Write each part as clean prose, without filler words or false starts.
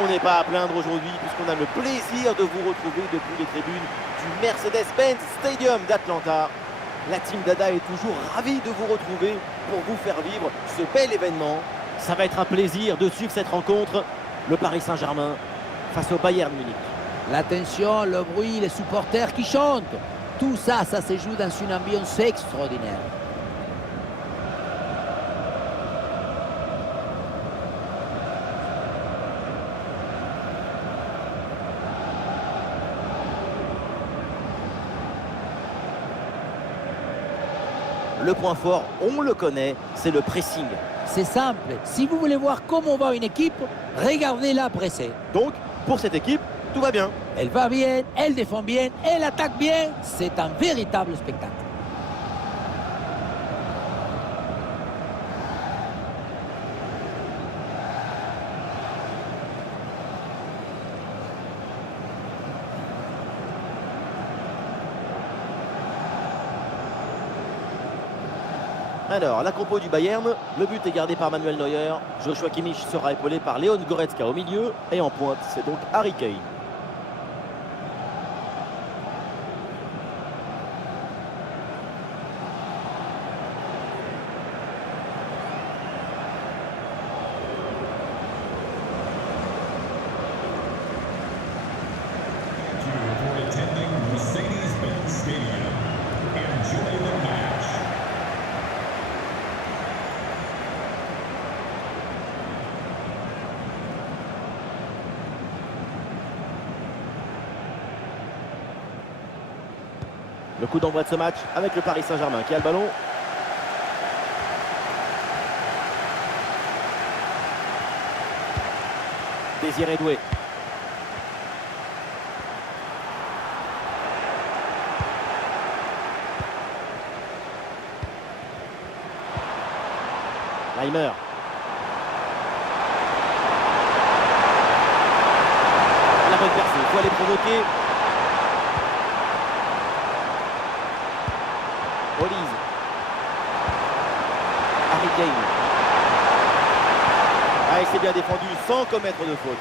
On n'est pas à plaindre aujourd'hui puisqu'on a le plaisir de vous retrouver depuis les tribunes du Mercedes-Benz Stadium d'Atlanta. La team Dada est toujours ravie de vous retrouver pour vous faire vivre ce bel événement. Ça va être un plaisir de suivre cette rencontre. Le Paris Saint-Germain face au Bayern Munich. La tension, le bruit, les supporters qui chantent. Tout ça, ça se joue dans une ambiance extraordinaire. Le point fort, on le connaît, c'est le pressing. C'est simple. Si vous voulez voir comment va une équipe, regardez-la presser. Donc, pour cette équipe, tout va bien. Elle va bien, elle défend bien, elle attaque bien. C'est un véritable spectacle. Alors, la compo du Bayern, le but est gardé par Manuel Neuer. Joshua Kimmich sera épaulé par Leon Goretzka au milieu. Et en pointe, c'est donc Harry Kane. For attending Mercedes-Benz Stadium. Enjoy the match. Le coup d'envoi de ce match avec le Paris Saint-Germain qui a le ballon. Désiré Doué. Leimer. La bonne percée, il faut aller provoquer. Olise. Harry Kane. Ah, il s'est bien défendu sans commettre de faute.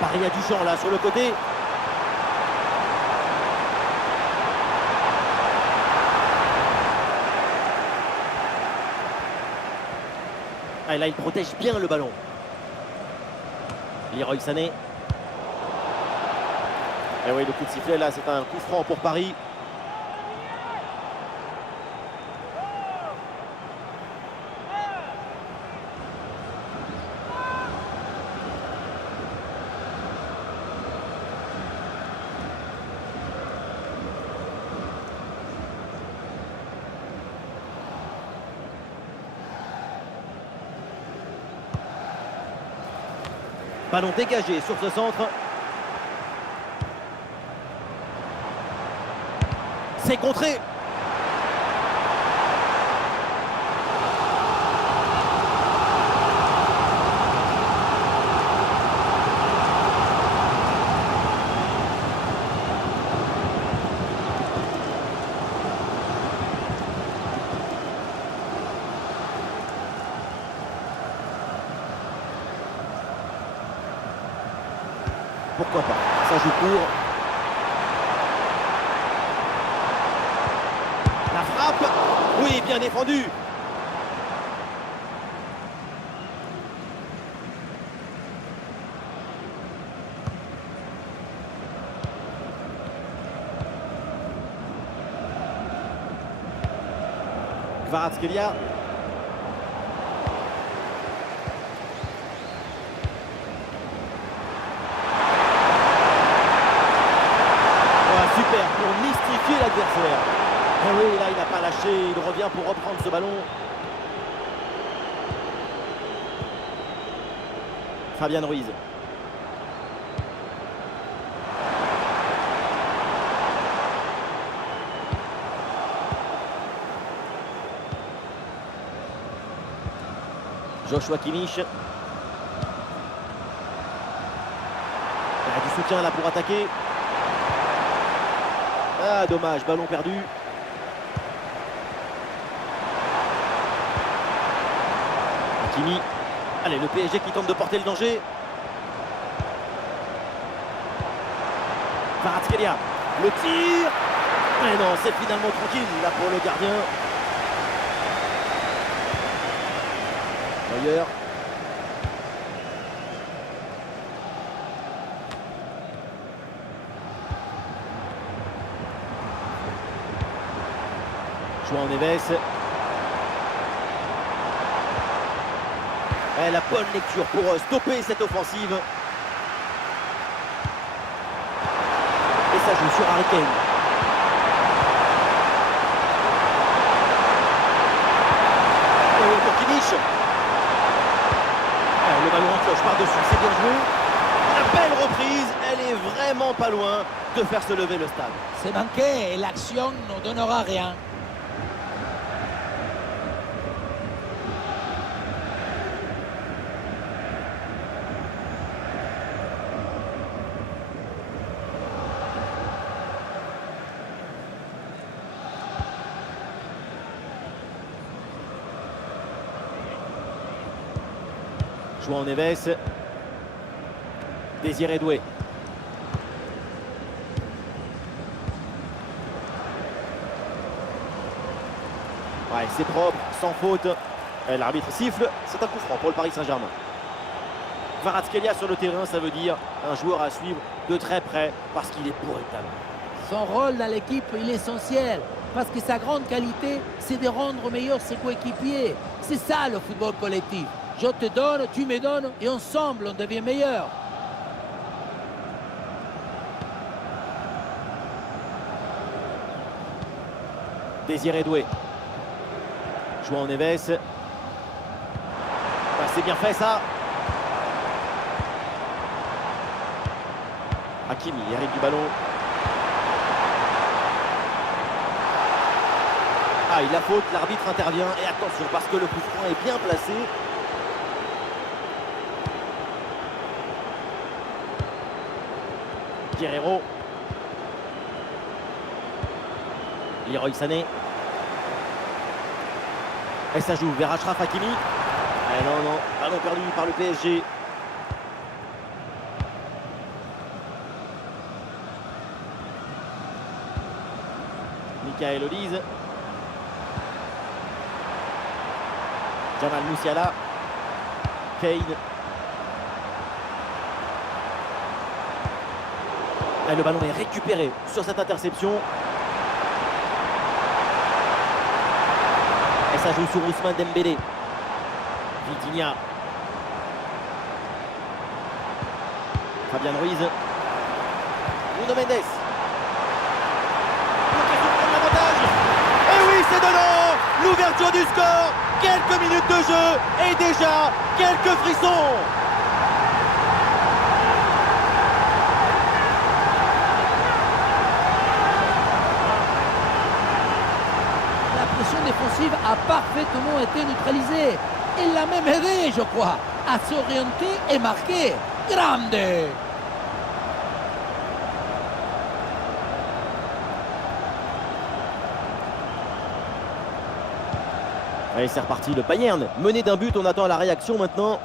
Paris a du champ là sur le côté. Ah, et là, il protège bien le ballon. Leroy Sané. Et oui, le coup de sifflet là, c'est un coup franc pour Paris. Ballon dégagé sur ce centre. C'est contré. Pourquoi pas? Ça joue court. La frappe. Oui, bien défendu. Kvaratskhelia. Super pour mystifier l'adversaire. Et oui, là, il n'a pas lâché. Il revient pour reprendre ce ballon. Fabian Ruiz. Joshua Kimmich. Il y a du soutien là pour attaquer. Ah, dommage, ballon perdu. Hakimi. Allez, le PSG qui tente de porter le danger. Kvaratskhelia, le tir. Mais non, c'est finalement tranquille là pour le gardien. Neuer. João Neves. Et la bonne lecture pour stopper cette offensive. Et ça joue sur Harry Kane. Pour Kimmich. Le ballon en cloche par-dessus, c'est bien joué. La belle reprise, elle est vraiment pas loin de faire se lever le stade. C'est manqué et l'action ne donnera rien. João Neves. Désiré Doué. Ouais, c'est propre, sans faute. L'arbitre siffle, c'est un coup franc pour le Paris Saint-Germain. Kvaratskhelia sur le terrain, ça veut dire un joueur à suivre de très près parce qu'il est bourré de talent. Son rôle dans l'équipe, il est essentiel. Parce que sa grande qualité, c'est de rendre meilleurs ses coéquipiers. C'est ça le football collectif. Je te donne, tu me donnes, et ensemble, on devient meilleur. Désiré Doué. João Neves. C'est bien fait ça. Hakimi hérite du ballon. Ah, il a faute, l'arbitre intervient. Et attention, parce que le coup franc est bien placé. Guerreiro. Leroy Sané. Et ça joue vers Achraf Hakimi. Eh non, ballon perdu par le PSG. Michael Olise. Jamal Musiala. Kane. Et le ballon est récupéré sur cette interception. Et ça joue sur Ousmane Dembélé. Vitinha. Fabian Ruiz. Nuno Mendes. L'occasion de prendre l'avantage. Et oui, c'est dedans. L'ouverture du score. Quelques minutes de jeu et déjà quelques frissons. La pression défensive a parfaitement été neutralisée. Il l'a même aidé, je crois, à s'orienter et marquer. Grande! Allez, c'est reparti, le Bayern mené d'un but, on attend la réaction maintenant.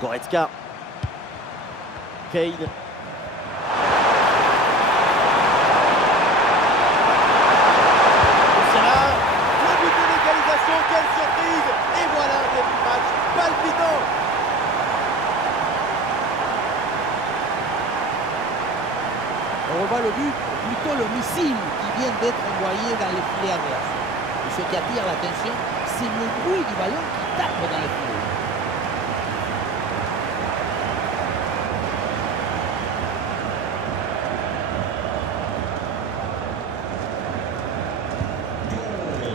Goretzka. Kane. Quelle surprise! Et voilà un début de match palpitant! On revoit le but, plutôt le missile qui vient d'être envoyé dans les filets adverses. Et ce qui attire l'attention, c'est le bruit du ballon qui tape dans les filets.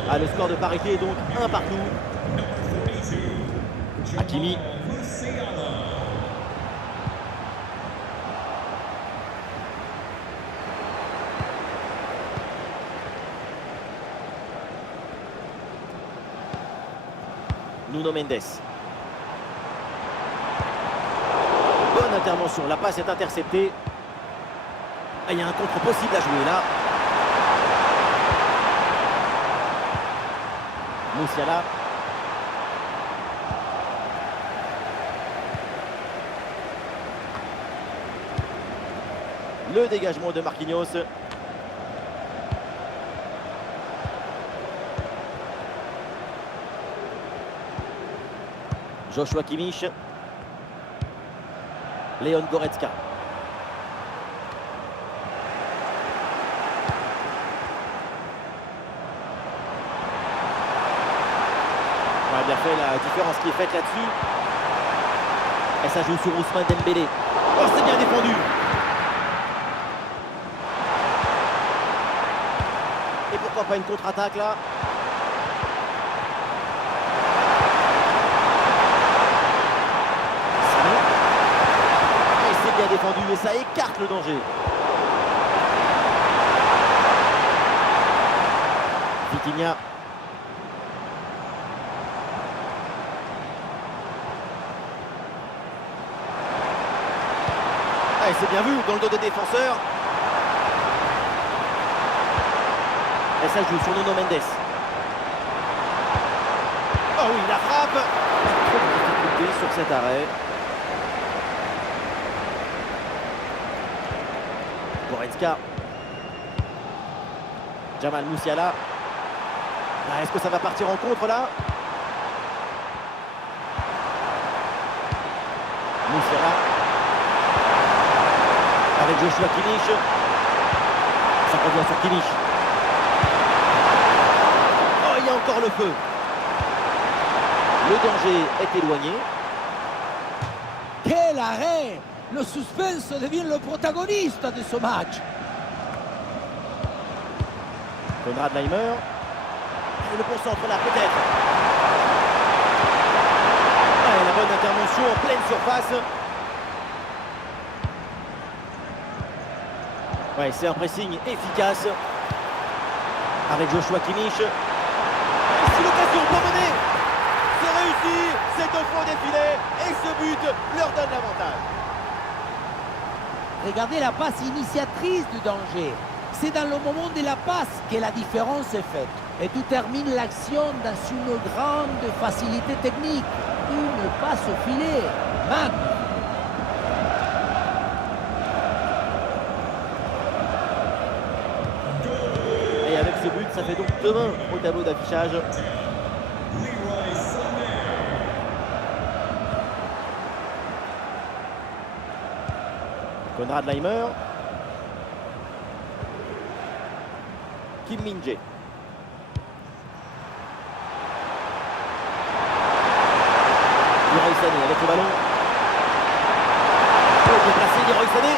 Ah, le score de parité est donc 1 partout. Hakimi. Nuno Mendes. Bonne intervention, la passe est interceptée. Ah, il y a un contre possible à jouer là. Musiala. Le dégagement de Marquinhos. Joshua Kimmich. Leon Goretzka. On a bien fait la différence qui est faite là-dessus. Et ça joue sur Ousmane Dembélé. Oh, c'est bien défendu. Et pourquoi pas une contre-attaque là? Et c'est bien défendu et ça écarte le danger. Vitinha. Et c'est bien vu dans le dos des défenseurs. Et ça joue sur Nuno Mendes. Oh oui, la frappe. Trop de difficulté sur cet arrêt. Goretzka. Jamal Musiala. Ah, est-ce que ça va partir en contre là? Musiala. Avec Joshua Kimmich. Ça revient sur Kimmich. Oh, il y a encore le feu. Le danger est éloigné. Quel arrêt! Le suspense devient le protagoniste de ce match. Konrad Laimer. Et le bon centre là, peut-être. Ah, et la bonne intervention en pleine surface. Ouais, c'est un pressing efficace. Avec Joshua Kimmich. C'est l'occasion pour mener. C'est réussi. C'est au fond des filets. Et ce but leur donne l'avantage. Regardez la passe initiatrice du danger. C'est dans le moment de la passe que la différence est faite. Et tu termines l'action dans une grande facilité technique. Une passe au filet. Magnifique. Et avec ce but, ça fait donc 2-1 au tableau d'affichage. Leroy Sané. Konrad Laimer. Kim Min-jae. Leroy Sané avec le ballon. Oh, déplacé Leroy Sané.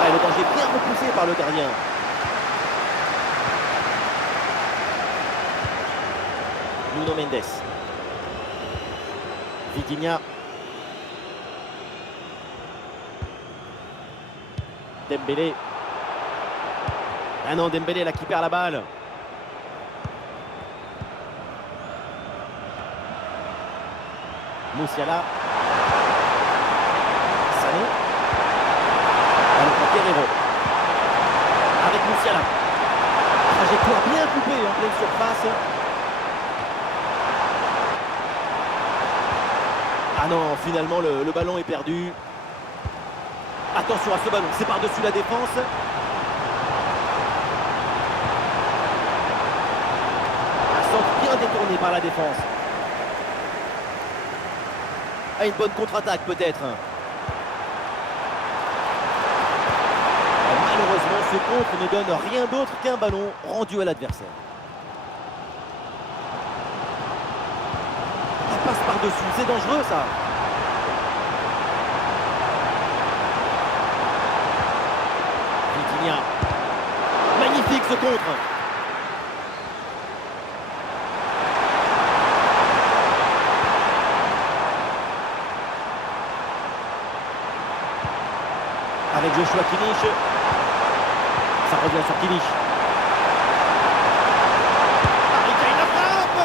Ah, le danger bien repoussé par le gardien. Nuno Mendes. Vitinha. Dembélé. Ah non, Dembélé là qui perd la balle. Musiala. Sané. Ballon pour Guerreiro. Avec Musiala. Trajectoire bien coupée en pleine surface. Ah non, finalement le ballon est perdu. Attention à ce ballon, c'est par-dessus la défense. Un centre bien détourné par la défense. Ah, une bonne contre-attaque peut-être. Malheureusement, ce contre ne donne rien d'autre qu'un ballon rendu à l'adversaire. Il passe par-dessus, c'est dangereux ça. Vitinha. Magnifique ce contre. Avec Joshua Kimmich. Ça revient sur Kimmich. Harry Kane la frappe.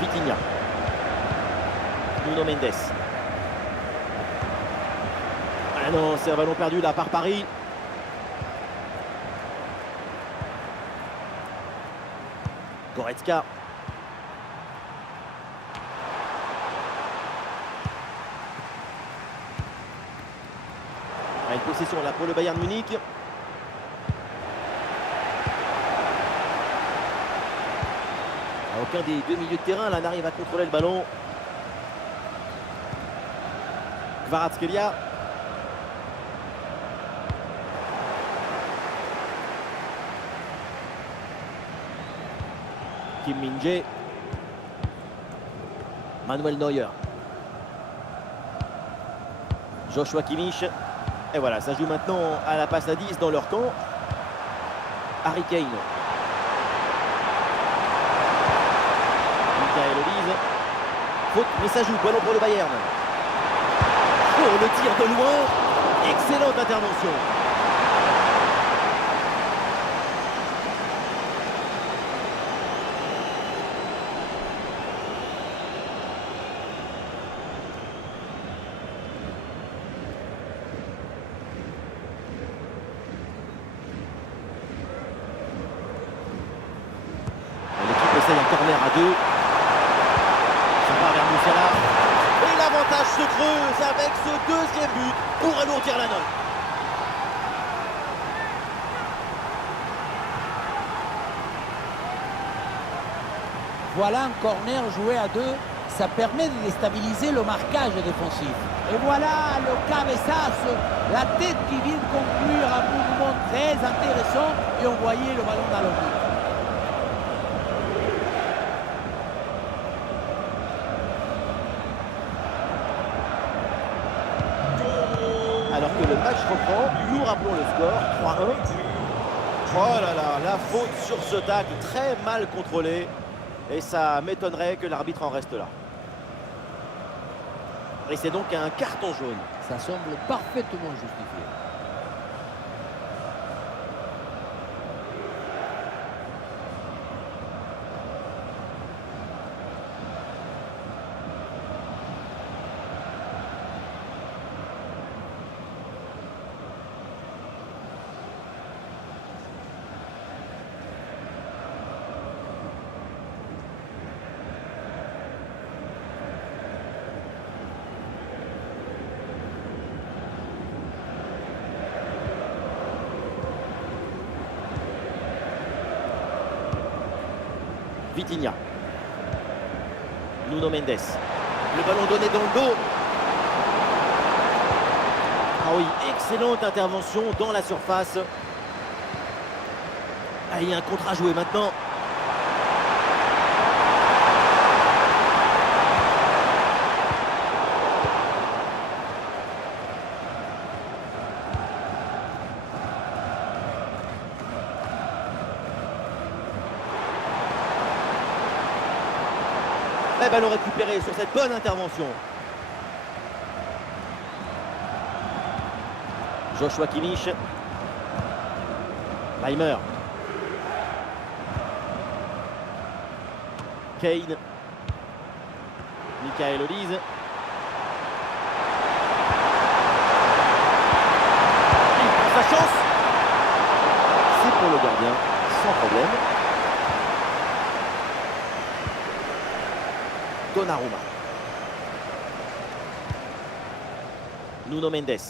Vitinha. Nuno Mendes. Ah non, c'est un ballon perdu là par Paris. Goretzka. Une possession là pour le Bayern Munich. Aucun des deux milieux de terrain là n'arrive à contrôler le ballon. Kvaratskhelia. Kim Min-jae. Manuel Neuer. Joshua Kimmich. Et voilà, ça joue maintenant à la passe à 10 dans leur camp. Harry Kane. Michael Olise. Faute, mais ça joue. Ballon pour le Bayern. Oh, le tir de loin. Excellente intervention. Un corner à 2. Ça va vers Musiala. Et l'avantage se creuse avec ce deuxième but pour alourdir la note. Voilà un corner joué à 2. Ça permet de déstabiliser le marquage défensif. Et voilà le cabeçazo, la tête qui vient de conclure un mouvement très intéressant. Et on voyait le ballon dans le but. Alors que le match reprend, nous rappelons le score, 3-1. Oh là là, la faute sur ce tacle, très mal contrôlé. Et ça m'étonnerait que l'arbitre en reste là. Et c'est donc un carton jaune. Ça semble parfaitement justifié. Vitinha. Nuno Mendes. Le ballon donné dans le dos. Ah oui, excellente intervention dans la surface. Ah, il y a un contre à jouer maintenant. Et ballon récupéré sur cette bonne intervention. Joshua Kimmich. Leimer. Kane. Michael Olise. Il prend sa chance. C'est pour le gardien, sans problème. Donnarumma. Nuno Mendes.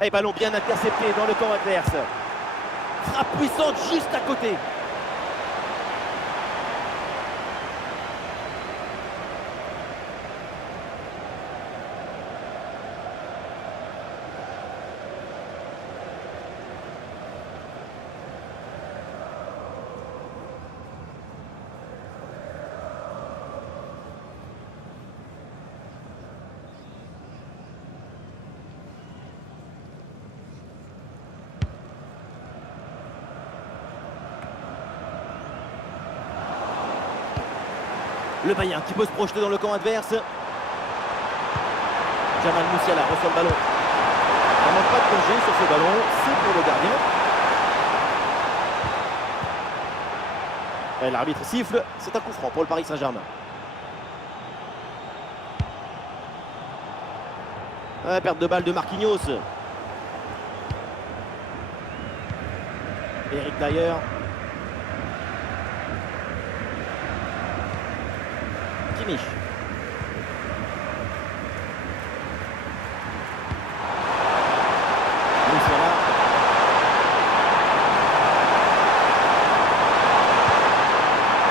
Et ballon bien intercepté dans le camp adverse. Frappe puissante juste à côté. Le Bayern qui peut se projeter dans le camp adverse. Jamal Musiala reçoit le ballon. On n'a pas de danger sur ce ballon, c'est pour le gardien. Et l'arbitre siffle, c'est un coup franc pour le Paris Saint-Germain. Perte de balle de Marquinhos. Eric Dyer. Kimmich. Musiala.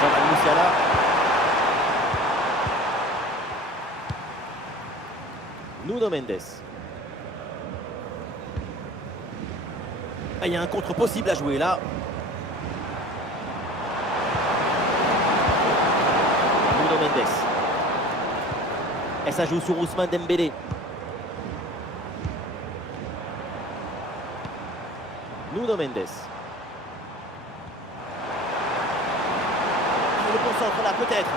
Jamal Musiala. Nuno Mendes. Ah, il y a un contre possible à jouer là. Nuno Mendes. Et ça joue sur Ousmane Dembélé. Nuno Mendes. Il le concentre là peut-être.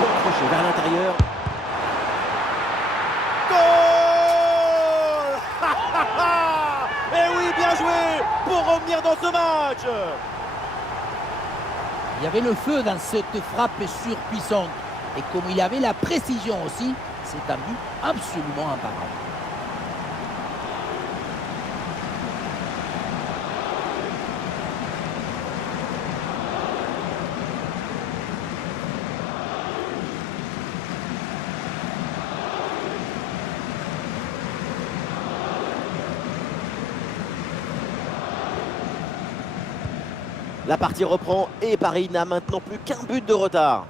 Bon crochet vers l'intérieur. Goal. Et oui, bien joué pour revenir dans ce match. Il y avait le feu dans cette frappe surpuissante. Et comme il y avait la précision aussi, c'est un but absolument imparable. La partie reprend et Paris n'a maintenant plus qu'un but de retard.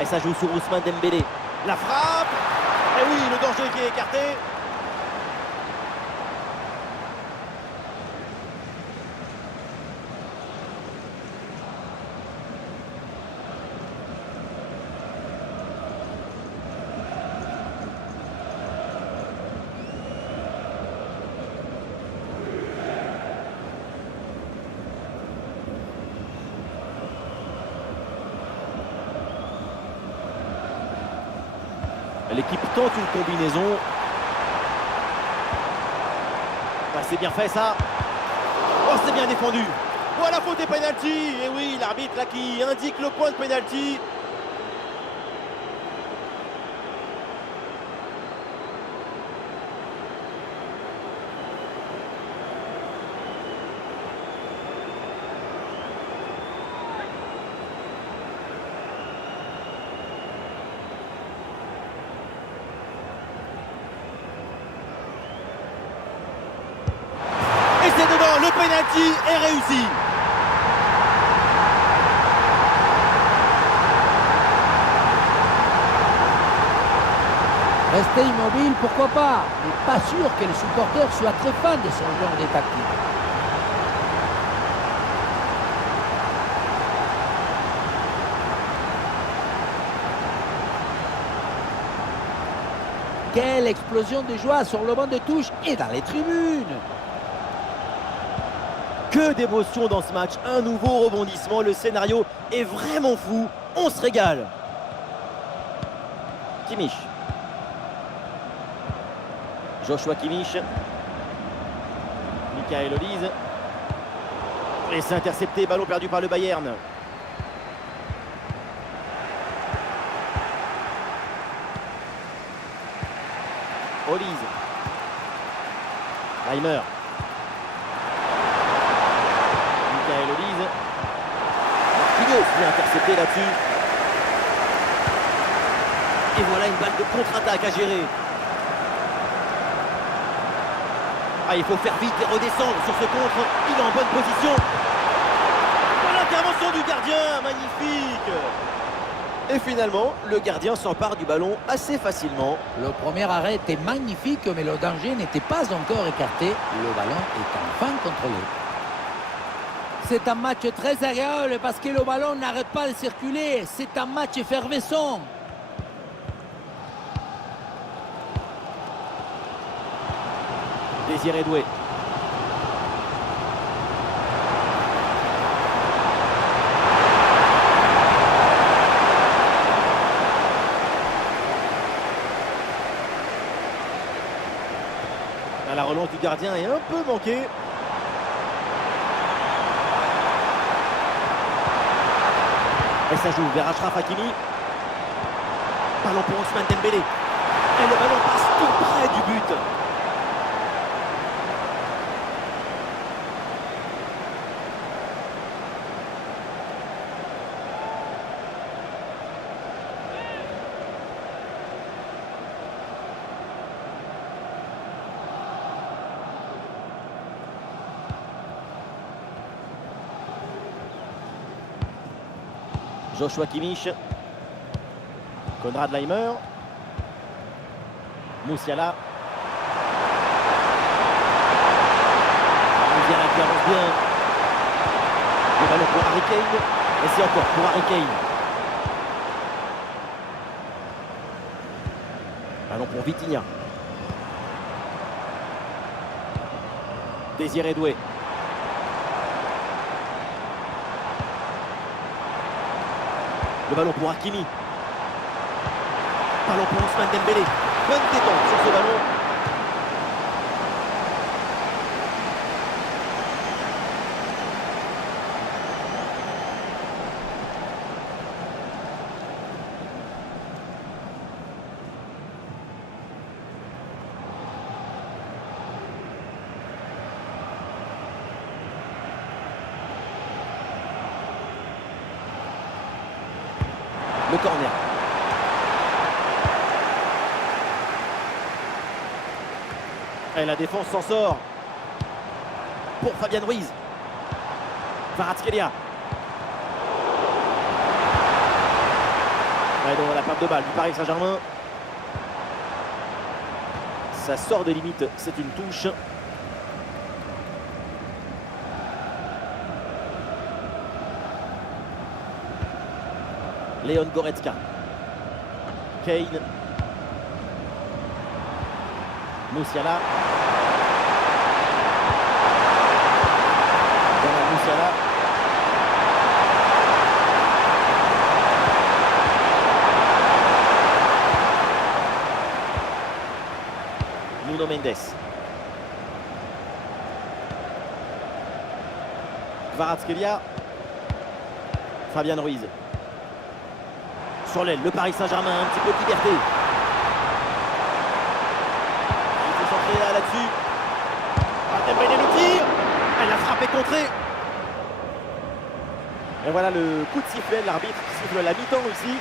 Et ça joue sur Ousmane Dembélé. La frappe. Et oui, le danger qui est écarté. L'équipe tente une combinaison. Ah, c'est bien fait ça. Oh, c'est bien défendu. Oh, la faute des pénalty. Et oui, l'arbitre là qui indique le point de pénalty. Et c'est dedans, le penalty est réussi. Rester immobile, pourquoi pas, mais pas sûr que les supporters soient très fans de ce genre de tactique. Quelle explosion de joie sur le banc de touche et dans les tribunes. Que d'émotion dans ce match, un nouveau rebondissement, le scénario est vraiment fou, on se régale. Kimmich. Joshua Kimmich. Michael Olise. Et c'est intercepté, ballon perdu par le Bayern. Olise. Reimer. Michael Olise. Marquinhos vient intercepter là-dessus. Et voilà une balle de contre-attaque à gérer. Ah, il faut faire vite et redescendre sur ce contre. Il est en bonne position. Oh, l'intervention du gardien, magnifique. Et finalement, le gardien s'empare du ballon assez facilement. Le premier arrêt était magnifique, mais le danger n'était pas encore écarté. Le ballon est enfin contrôlé. C'est un match très agréable parce que le ballon n'arrête pas de circuler. C'est un match effervescent. Désiré Doué. La relance du gardien est un peu manquée. Et ça joue vers Achraf Hakimi. Ballon pour Ousmane Dembélé. Et le ballon passe tout près du but. Joshua Kimmich. Konrad Laimer. Musiala. Musiala qui avance bien. Le ballon pour Harry Kane. Et c'est encore pour Harry Kane. Ballon pour Vitinha. Désiré Doué. Le ballon pour Hakimi. Ballon pour Ousmane Dembélé. Bonne détente sur ce ballon. Le corner. Et la défense s'en sort. Pour Fabian Ruiz. Kvaratskhelia. Et donc la perte de balle du Paris Saint-Germain. Ça sort des limites, c'est une touche. Leon Goretzka. Kane. Musiala. Musiala. Nuno Mendes. Kvaratskhelia. Fabian Ruiz. Sur l'aile, le Paris Saint-Germain, un petit peu de liberté. Il faut s'entraîner là-dessus. Dembélé le tir. Elle a frappé contrée. Et voilà le coup de sifflet de l'arbitre qui siffle la mi-temps ici.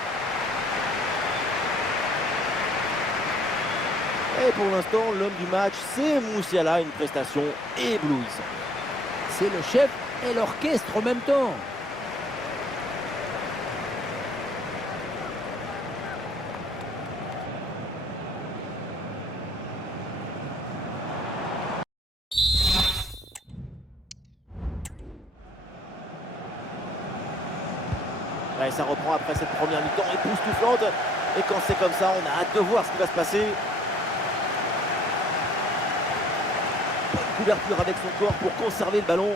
Et pour l'instant, l'homme du match, c'est Musiala, une prestation éblouissante. C'est le chef et l'orchestre en même temps. Ouais, ça reprend après cette première mi-temps époustouflante. Et quand c'est comme ça, on a hâte de voir ce qui va se passer. Bonne couverture avec son corps pour conserver le ballon.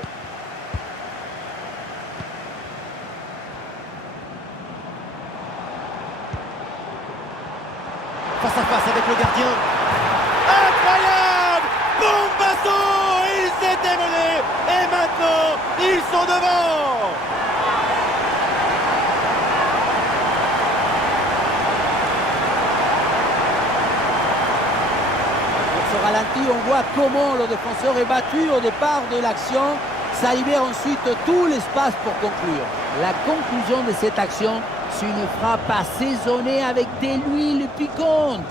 Face à face avec le gardien. Incroyable! Bombasso! Ils s'étaient menés et maintenant, ils sont devant! Ralenti, on voit comment le défenseur est battu au départ de l'action. Ça libère ensuite tout l'espace pour conclure. La conclusion de cette action, c'est une frappe assaisonnée avec de l'huile piquante.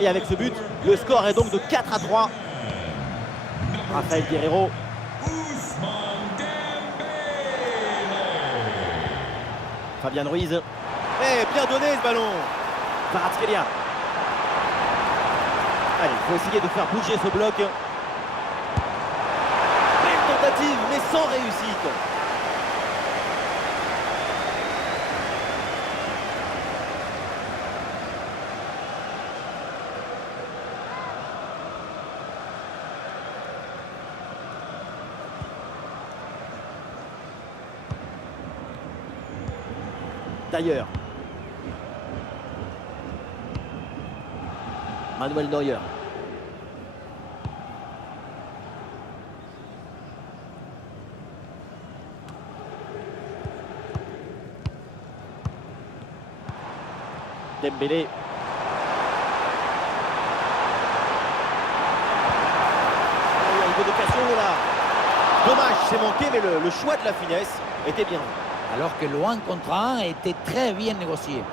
Et avec ce but, le score est donc de 4-3. Rafael Guerreiro. Fabian Ruiz. Eh, bien donné ce ballon. Kvaratskhelia. Allez, il faut essayer de faire bouger ce bloc. Belle tentative, mais sans réussite. D'ailleurs. Manuel Neuer. Dembélé. Oh, il y a une bonne occasion là. Dommage, c'est manqué, mais le choix de la finesse était bien. Alors que le 1 contre 1 était très bien négocié.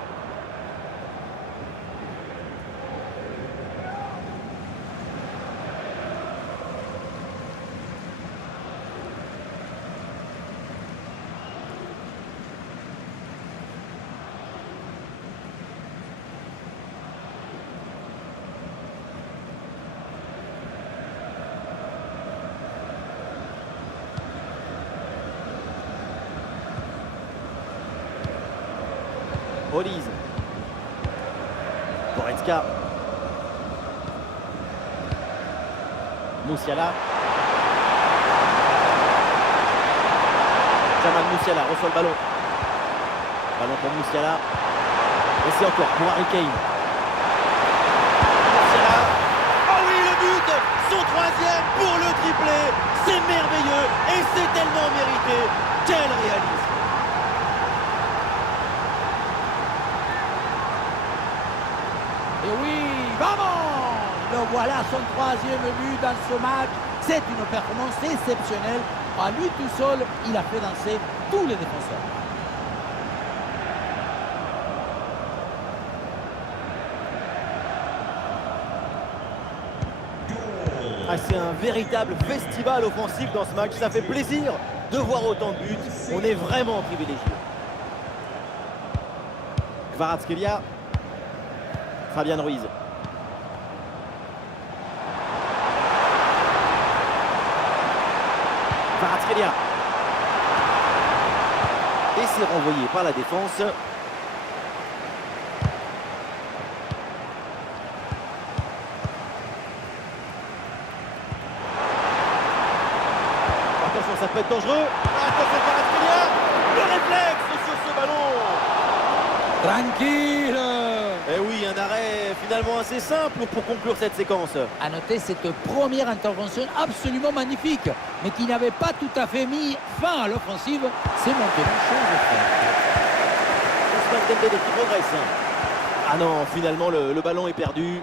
Olise. Goretzka. Musiala. Jamal Musiala reçoit le ballon. Ballon pour Musiala. Et c'est encore pour Harry Kane. Musiala. Oh oui, le but. Son troisième pour le triplé. C'est merveilleux et c'est tellement mérité. Quel réalisme. Et oui, vamos! Le voilà, son troisième but dans ce match. C'est une performance exceptionnelle. À lui tout seul, il a fait danser tous les défenseurs. Ah, c'est un véritable festival offensif dans ce match. Ça fait plaisir de voir autant de buts. On est vraiment privilégié. Kvaratskhelia. Fabian Ruiz. Kvaratskhelia. Et c'est renvoyé par la défense. Attention, ça peut être dangereux. Attention, Kvaratskhelia. Le réflexe sur ce ballon. Tranquille! Eh oui, un arrêt finalement assez simple pour conclure cette séquence. À noter cette première intervention absolument magnifique, mais qui n'avait pas tout à fait mis fin à l'offensive. C'est maintenant chose de faire. Ousmane Dembélé qui progresse. Ah non, finalement le ballon est perdu.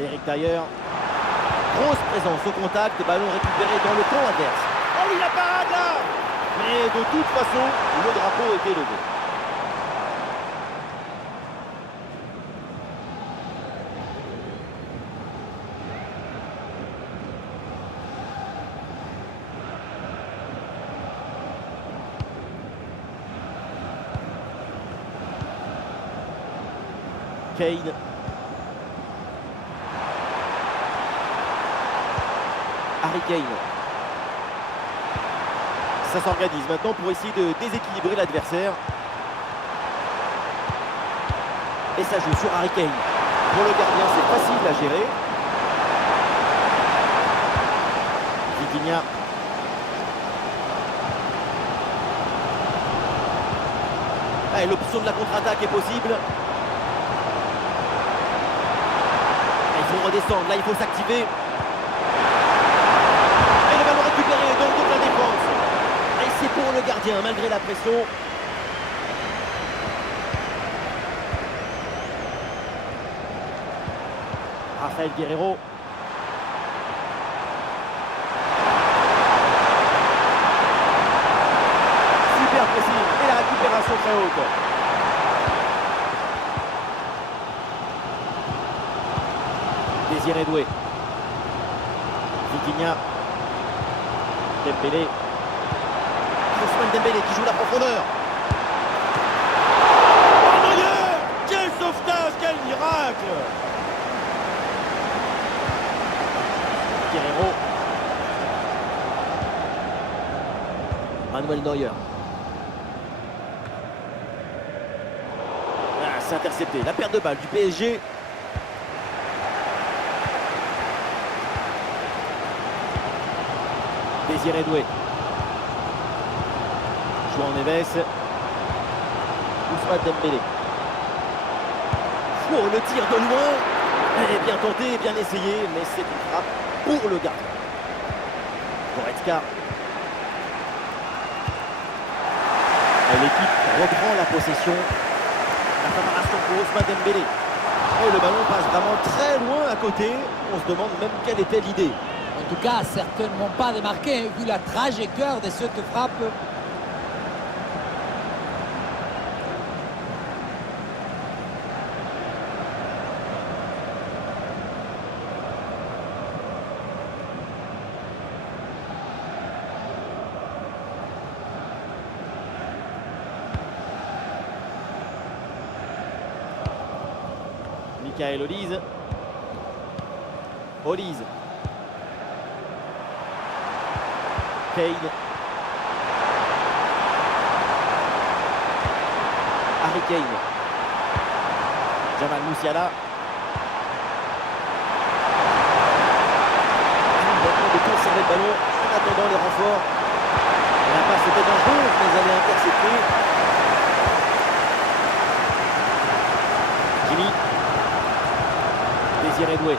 Eric Dyer. Grosse présence au contact, ballon récupéré dans le camp adverse. Oh oui, la parade là! Mais de toute façon, le drapeau était levé. Kane. Harry Kane. Ça s'organise maintenant pour essayer de déséquilibrer l'adversaire. Et ça joue sur Harry Kane. Pour le gardien, c'est facile à gérer. Vitinha. Et l'option de la contre-attaque est possible. Il faut redescendre, là il faut s'activer. Et le ballon récupéré dans toute la défense. Et c'est pour le gardien malgré la pression. Rafael Guerreiro. Super précis et la récupération très haute. Désiré Doué. Vitinha. Dembélé. Ousmane Dembélé qui joue la profondeur. Oh mon Dieu! Quel sauvetage, quel miracle! Guerreiro. Manuel Neuer. Ah, c'est intercepté. La perte de balle du PSG. Désiré Doué. João Neves. Ousmane Dembélé. pour le tir de loin. Elle est bien tentée, bien essayée, mais c'est une frappe pour le gardien. Goretzka. Et l'équipe reprend la possession. La préparation pour Ousmane Dembélé. Et le ballon passe vraiment très loin à côté. On se demande même quelle était l'idée. En tout cas, certainement pas démarqué, hein, vu la trajectoire de cette frappe. Michael Olise. Olise. Kane. Harry Kane. Jamal Musiala. Maintenant de conserver le ballon en attendant les renforts. La passe était dangereuse, mais elle est interceptée. Jimmy. Désiré Doué.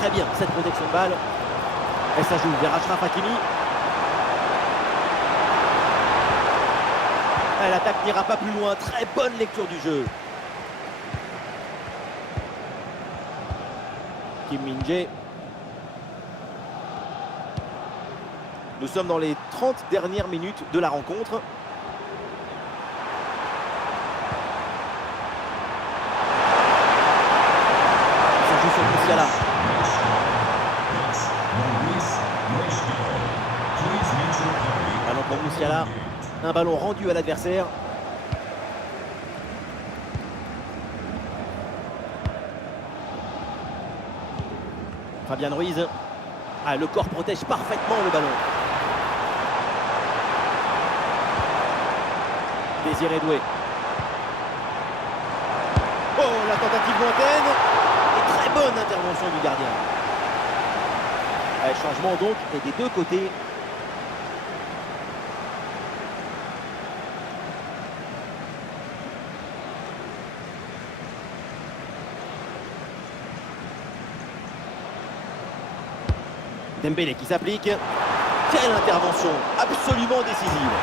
Très bien cette protection de balle. Et ça joue vers Achraf Hakimi. Et l'attaque n'ira pas plus loin. Très bonne lecture du jeu. Kim Min-jae. Nous sommes dans les 30 dernières minutes de la rencontre. Ça joue sur Musiala. Ballon pour Musiala. Un ballon rendu à l'adversaire. Fabian Ruiz. Ah, le corps protège parfaitement le ballon. Désiré Doué. Oh, la tentative lointaine. Et très bonne intervention du gardien. Allez, changement donc, et des deux côtés. Dembélé qui s'applique. Quelle intervention absolument décisive.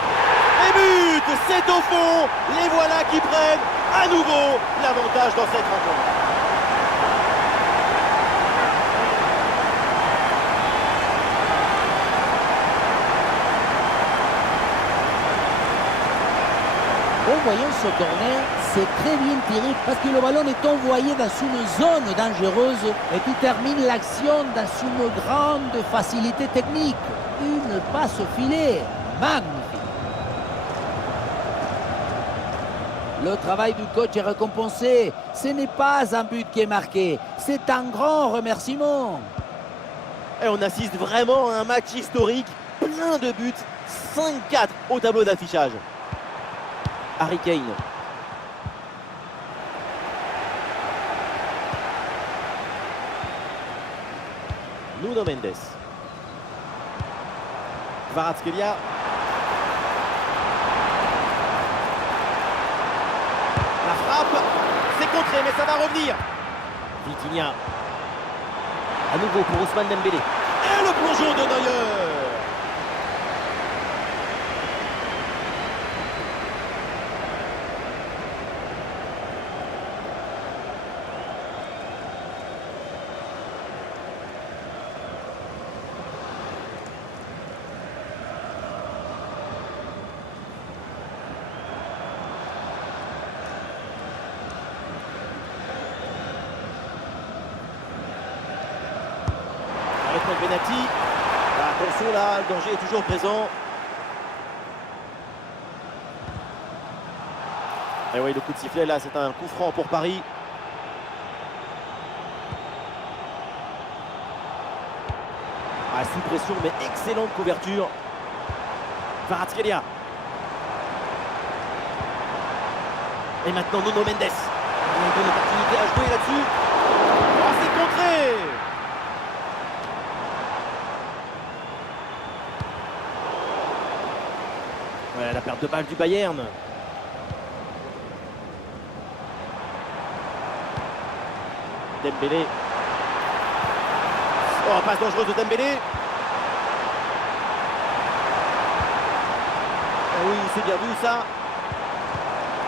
Et but, c'est au fond. Les voilà qui prennent à nouveau l'avantage dans cette rencontre. En voyant ce corner, c'est très bien tiré parce que le ballon est envoyé dans une zone dangereuse et qui termine l'action dans une grande facilité technique. Une passe au filet, magnifique. Le travail du coach est récompensé. Ce n'est pas un but qui est marqué, c'est un grand remerciement. Et on assiste vraiment à un match historique, plein de buts, 5-4 au tableau d'affichage. Harry Kane. Nuno Mendes. Kvaratskhelia. La frappe, c'est contré, mais ça va revenir. Vitinha. À nouveau pour Ousmane Dembélé. Et le plongeon de Neuer. Penalty. Attention là, le danger est toujours présent. Et oui, le coup de sifflet là, c'est un coup franc pour Paris. Ah, sous pression, mais excellente couverture. Kvaratskhelia. Et maintenant Nuno Mendes. Il y a une bonne opportunité à jouer là-dessus. Oh, c'est contré. Voilà la perte de balle du Bayern. Dembélé. Oh, passe dangereuse de Dembélé. Ah oui, c'est bien vu ça.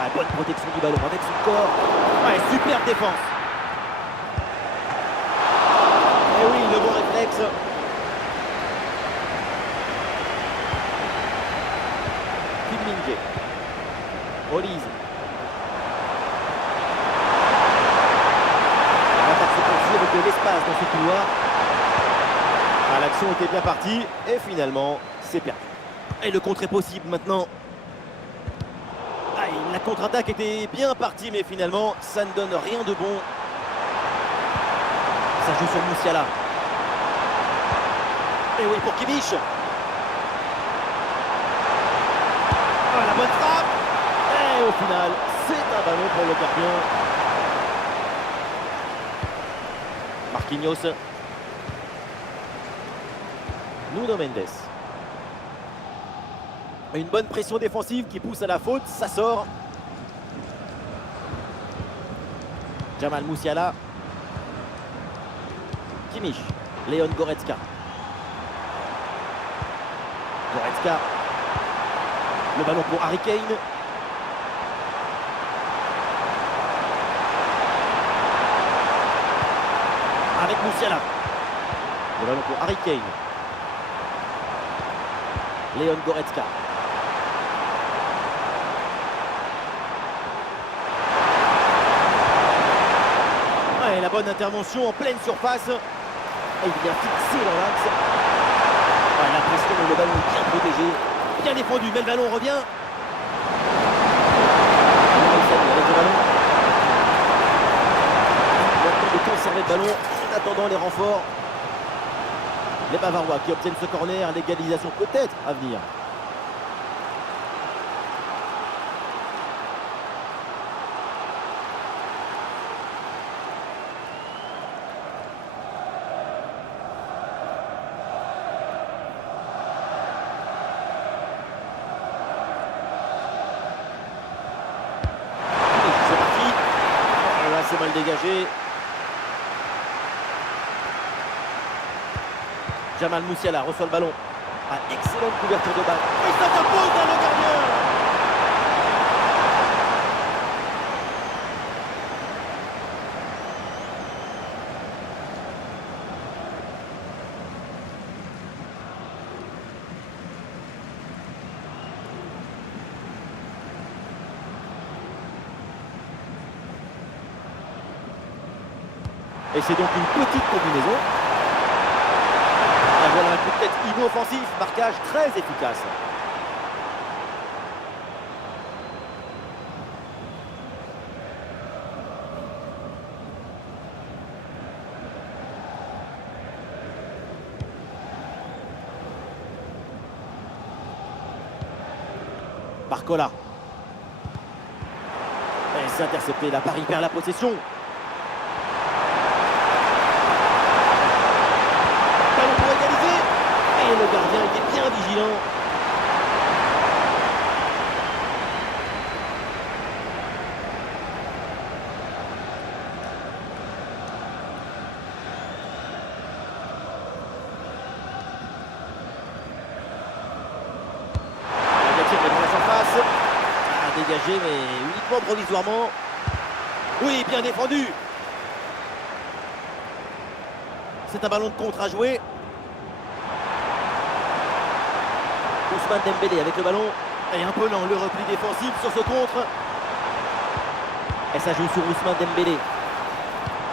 Ah, bonne protection du ballon avec son corps. Ouais, superbe défense. Et oui, le bon réflexe. Kim Min-jae. Olise. L'attaque se poursuit avec de l'espace dans ce couloir. Ah, l'action était bien partie et finalement, c'est perdu. Et le contre est possible maintenant. Ah, la contre-attaque était bien partie, mais finalement, ça ne donne rien de bon. Ça joue sur Musiala. Et oui, pour Kimmich. Oh, la bonne frappe. Et au final, c'est un ballon pour le gardien. Marquinhos. Nuno Mendes. Une bonne pression défensive qui pousse à la faute, ça sort. Jamal Musiala. Kimmich. Leon Goretzka. Goretzka. Le ballon pour Harry Kane. Avec Musiala. Le ballon pour Harry Kane. Leon Goretzka. Ouais, la bonne intervention en pleine surface. Et il vient fixer dans l'axe. Ouais, l'impression que le ballon est bien protégé. Bien défendu, mais le ballon revient. Avec le ballon. Maintenant de conserver le ballon en attendant les renforts. Les Bavarois qui obtiennent ce corner, l'égalisation peut-être à venir. C'est parti. Là, c'est mal dégagé. Jamal Musiala reçoit le ballon. Ah, excellente couverture de balle. Et ça s'impose dans le gardien. Et c'est donc une petite combinaison. Voilà un coup de tête inoffensif, marquage très efficace. Barcola. Et c'est intercepté, la Paris perd la possession. Et le gardien était bien vigilant. Il tire dans la surface. À dégager, mais uniquement provisoirement. Oui, bien défendu. C'est un ballon de contre à jouer. Ousmane Dembélé avec le ballon. Et un peu lent le repli défensif sur ce contre. Et ça joue sur Ousmane Dembélé.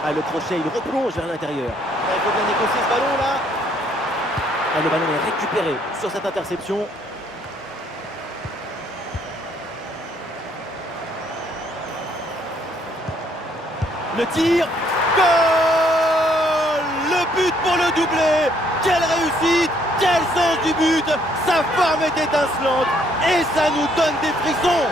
Ah, le crochet, il replonge vers l'intérieur. Il faut bien négocier ce ballon là. Ah, le ballon est récupéré sur cette interception. Le tir. Goal! Le but pour le doublé. Quelle réussite! Quel sens du but! Sa forme est étincelante et ça nous donne des frissons.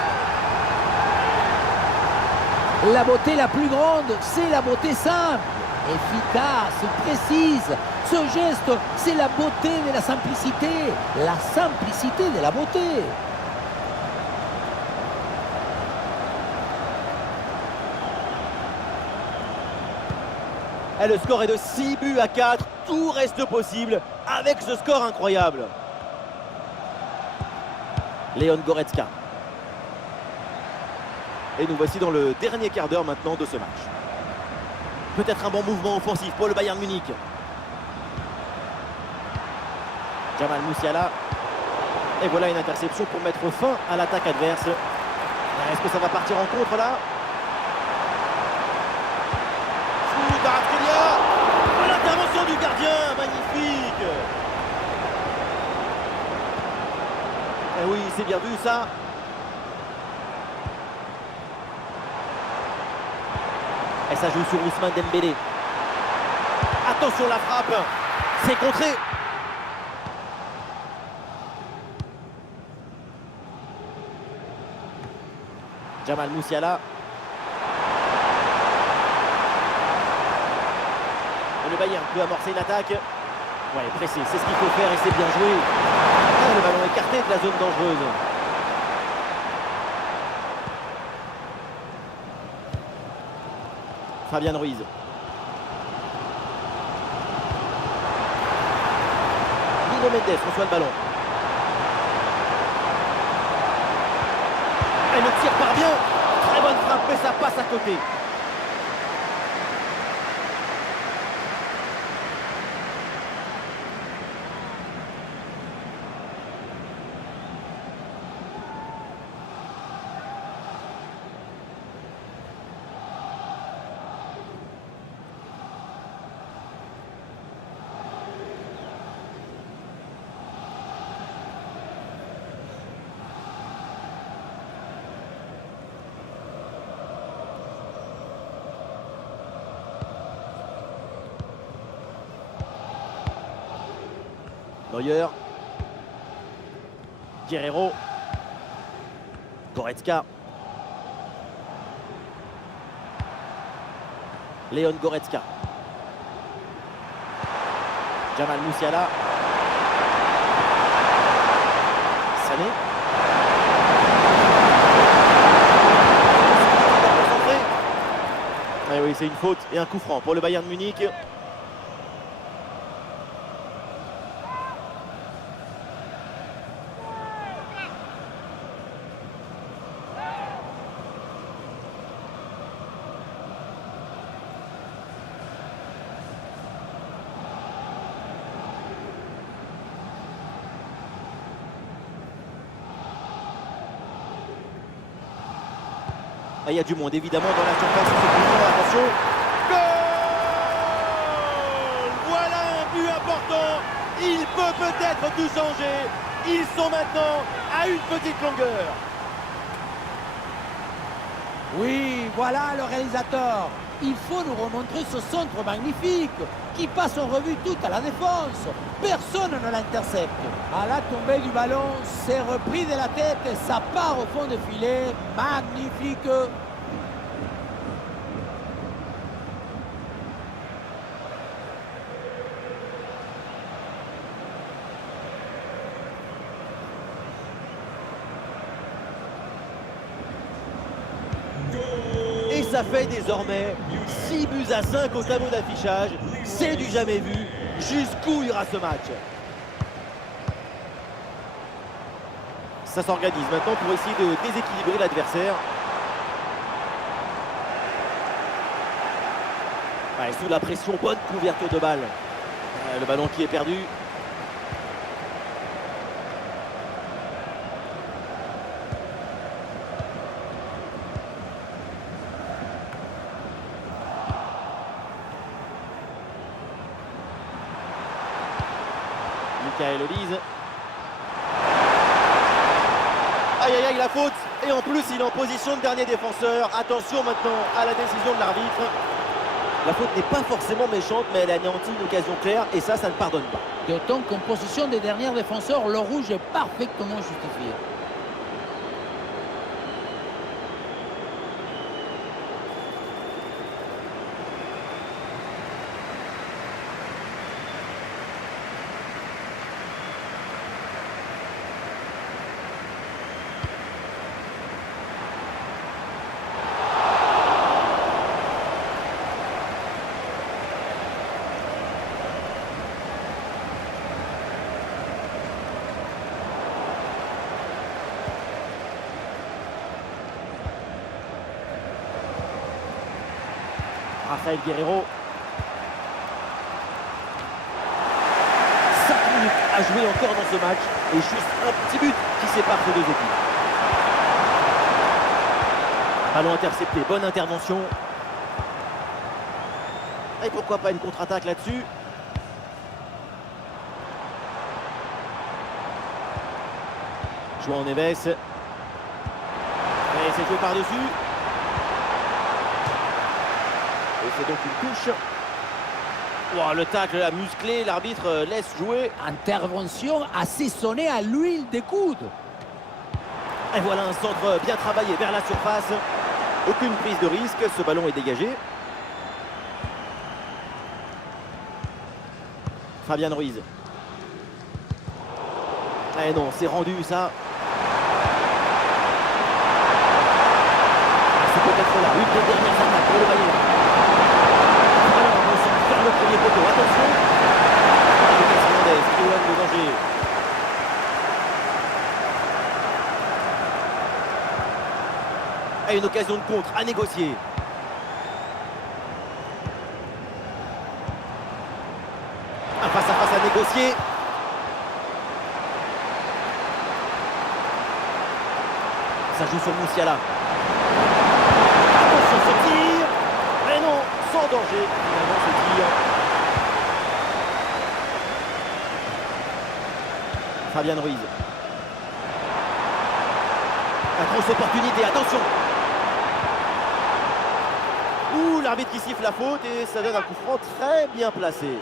La beauté la plus grande, c'est la beauté simple, efficace, précise. Ce geste, c'est la beauté de la simplicité de la beauté. Et le score est de 6 buts à 4. Tout reste possible avec ce score incroyable. Leon Goretzka. Et nous voici dans le dernier quart d'heure maintenant de ce match. Peut-être un bon mouvement offensif pour le Bayern Munich. Jamal Musiala. Et voilà une interception pour mettre fin à l'attaque adverse. Est-ce que ça va partir en contre là? Shoot d'Arakelia. L'intervention du gardien, magnifique. Et oui, c'est bien vu ça. Et ça joue sur Ousmane Dembélé. Attention la frappe. C'est contré. Jamal Musiala. Et le Bayern peut amorcer une attaque. Ouais, pressé, c'est ce qu'il faut faire et c'est bien joué. Ah, le ballon écarté de la zone dangereuse. Fabian Ruiz. Nuno Mendes reçoit le ballon. Et le tir part bien. Très bonne frappe, mais ça passe à côté. Neuer. Guerreiro. Goretzka. Leon Goretzka. Jamal Musiala. Sané. Eh oui, c'est une faute et un coup franc pour le Bayern Munich. Il y a du monde évidemment dans la surface. Attention. Goal! Voilà un but important. Il peut peut-être tout changer. Ils sont maintenant à une petite longueur. Oui, voilà le réalisateur. Il faut nous remontrer ce centre magnifique qui passe en revue toute à la défense. Personne ne l'intercepte. À la tombée du ballon, c'est repris de la tête et ça part au fond du filet. Magnifique. Et ça fait désormais 6 buts à 5 au tableau d'affichage. C'est du jamais vu. Jusqu'où ira ce match? Ça s'organise maintenant pour essayer de déséquilibrer l'adversaire. Ouais, sous la pression, bonne couverture de balle. Le ballon qui est perdu. Michael Olise. Aïe aïe aïe, la faute. Et en plus il est en position de dernier défenseur. Attention maintenant à la décision de l'arbitre. La faute n'est pas forcément méchante, mais elle anéantit une occasion claire et ça ne pardonne pas. D'autant qu'en position des derniers défenseurs, le rouge est parfaitement justifié. Rafael Guerreiro. 5 minutes à jouer encore dans ce match et juste un petit but qui sépare ces deux équipes. Ballon intercepté, bonne intervention. Et pourquoi pas une contre-attaque là-dessus. João Neves. Et c'est joué par-dessus. Et c'est donc une touche. Wow, le tacle a musclé, l'arbitre laisse jouer. Intervention assaisonnée à l'huile des coudes. Et voilà un centre bien travaillé vers la surface. Aucune prise de risque, ce ballon est dégagé. Fabian Ruiz. Eh non, c'est rendu ça. C'est peut-être là, une des dernières attaques pour le Bayern. Alors, on sent faire le premier poteau. Attention. Lucas Hernandez qui éloigne le danger. Et une occasion de contre à négocier. Un face-à-face à négocier. Ça joue sur Musiala. Attention ce tir. Mais non, sans danger. Finalement ce tir. Fabian Ruiz. La grosse opportunité, attention. Ouh, l'arbitre qui siffle la faute et ça donne un coup franc très bien placé.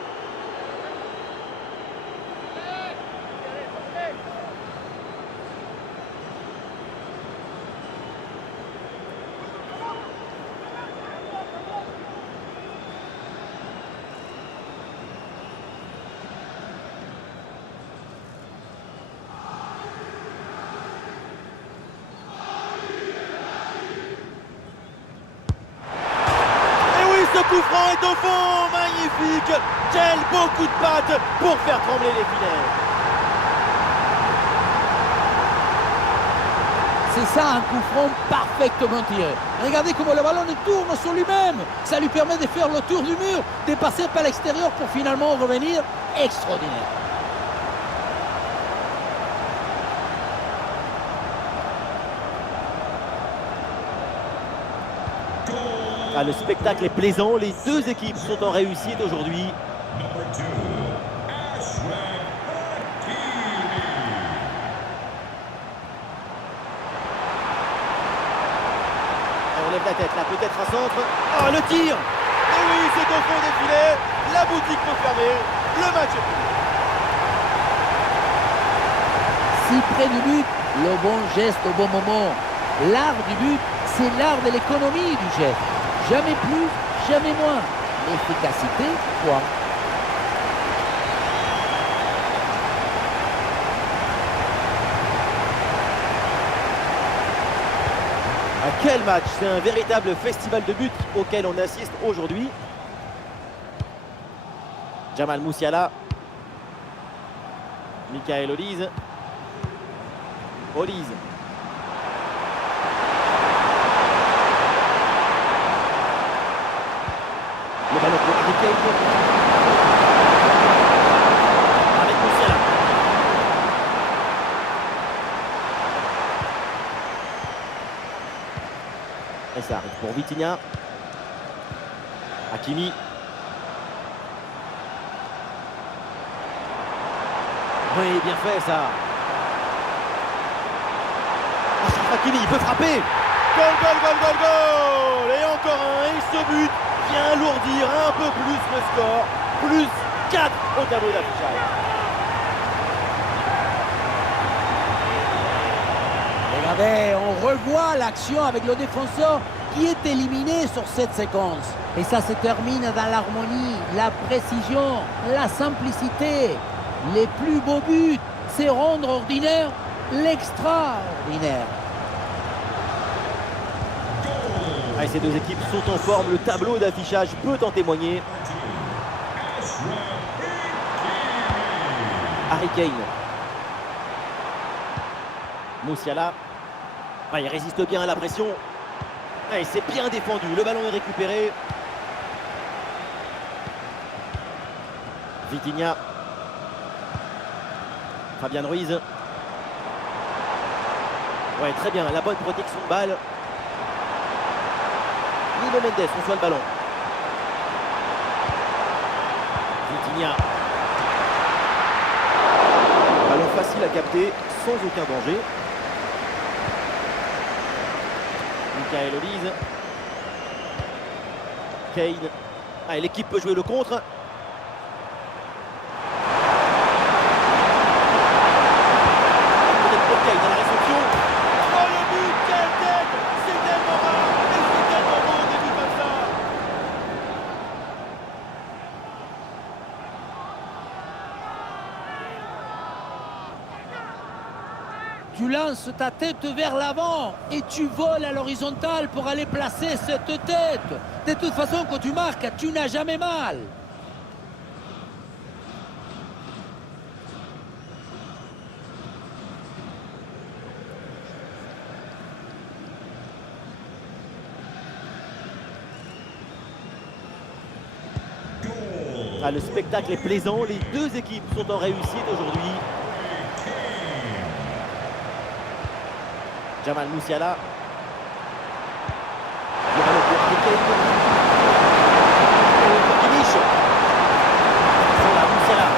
Ce coup franc est au fond, magnifique. Quel beau coup de patte pour faire trembler les filets. C'est ça, un coup franc parfaitement tiré. Regardez comment le ballon tourne sur lui-même. Ça lui permet de faire le tour du mur, de passer par l'extérieur pour finalement revenir. Extraordinaire. Ah, le spectacle est plaisant, les deux équipes sont en réussite aujourd'hui. On lève la tête là, peut-être un centre. Oh, le tir. Et oui, c'est au fond des filets. La boutique peut fermer. Le match est fini. Si près du but, le bon geste au bon moment. L'art du but, c'est l'art de l'économie du geste. Jamais plus, jamais moins. L'efficacité, quoi. Ah, quel match! C'est un véritable festival de buts auquel on assiste aujourd'hui. Jamal Musiala. Michael Olise. Olise. Le ballon pour Harry Kane. Avec Musiala. Et ça arrive pour Vitinha. Hakimi. Oui, bien fait ça. Achraf Hakimi, il peut frapper. Goal, goal, goal, goal, goal. Et encore un. Et ce but vient alourdir un peu plus le score. Plus 4 au tableau d'affichage. Regardez, on revoit l'action avec le défenseur qui est éliminé sur cette séquence. Et ça se termine dans l'harmonie, la précision, la simplicité. Les plus beaux buts, c'est rendre ordinaire l'extraordinaire. Ah, ces deux équipes sont en forme, le tableau d'affichage peut en témoigner. Harry Kane. Musiala. Ah, il résiste bien à la pression. Ah, et c'est bien défendu, le ballon est récupéré. Vitinha. Fabian Ruiz. Ouais, très bien, la bonne protection de balle. Nuno Mendes reçoit le ballon. Vitinha. Ballon facile à capter, sans aucun danger. Michael Olise. Kane. Ah, l'équipe peut jouer le contre. Peut-être pour Kane dans la réception. Oh, le but, quelle tête! C'est tellement rare et c'est tellement beau des buts comme ça. Tu lances ta tête vers l'avant et tu voles à l'horizontale pour aller placer cette tête. De toute façon, quand tu marques, tu n'as jamais mal. Ah, le spectacle est plaisant, les deux équipes sont en réussite aujourd'hui. Jamal Musiala. Le ballon pour Harry Kane. Kimmich. C'est là, Musiala.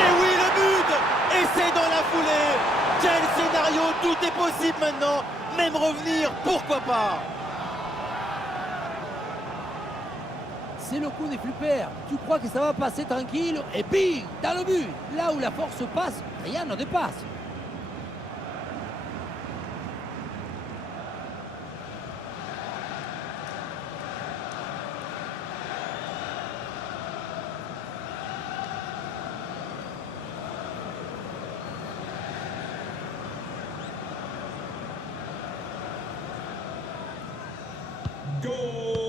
Et oui, le but! Et c'est dans la foulée. Quel scénario! Tout est possible maintenant. Même revenir, pourquoi pas? C'est le coup des flippers. Tu crois que ça va passer tranquille et bing, dans le but. Là où la force passe, rien ne dépasse.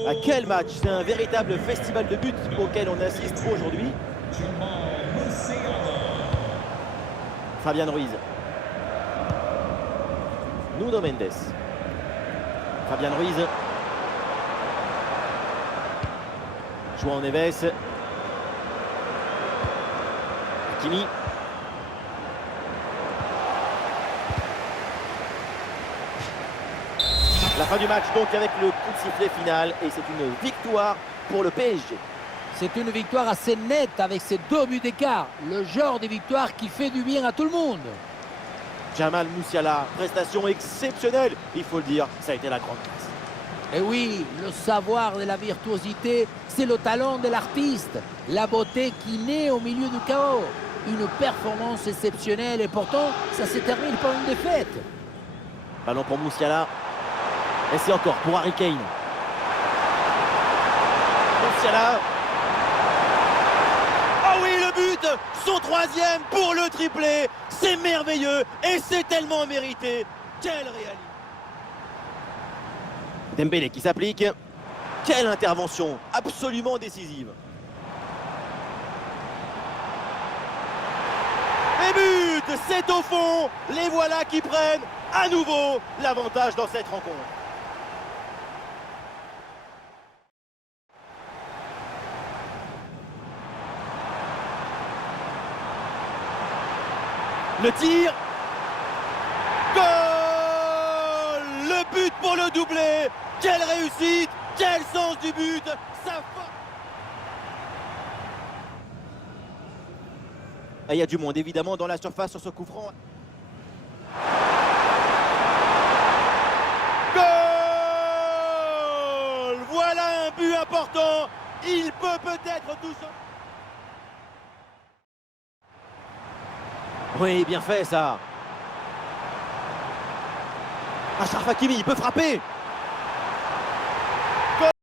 À quel match! C'est un véritable festival de buts auquel on assiste aujourd'hui. Fabian Ruiz. Nuno Mendes. Fabian Ruiz. João Neves. Hakimi. La fin du match donc avec le coup de sifflet final et c'est une victoire pour le PSG. C'est une victoire assez nette avec ces 2 buts d'écart. Le genre de victoire qui fait du bien à tout le monde. Jamal Musiala, prestation exceptionnelle, il faut le dire, ça a été la grande classe. Et oui, le savoir de la virtuosité, c'est le talent de l'artiste. La beauté qui naît au milieu du chaos. Une performance exceptionnelle et pourtant, ça se termine par une défaite. Ballon pour Musiala. Et c'est encore pour Harry Kane. Musiala. Oh oui, le but! Son 3e pour le triplé. C'est merveilleux et c'est tellement mérité. Quelle réalité! Dembélé qui s'applique. Quelle intervention absolument décisive. Et but! C'est au fond. Les voilà qui prennent à nouveau l'avantage dans cette rencontre. Le tir. Goal! Le but pour le doublé. Quelle réussite! Quel sens du but! Il y a du monde évidemment dans la surface sur ce coup franc. Goal! Voilà un but important. Il peut peut-être tout ça. Oui, bien fait ça. Achraf Hakimi, il peut frapper.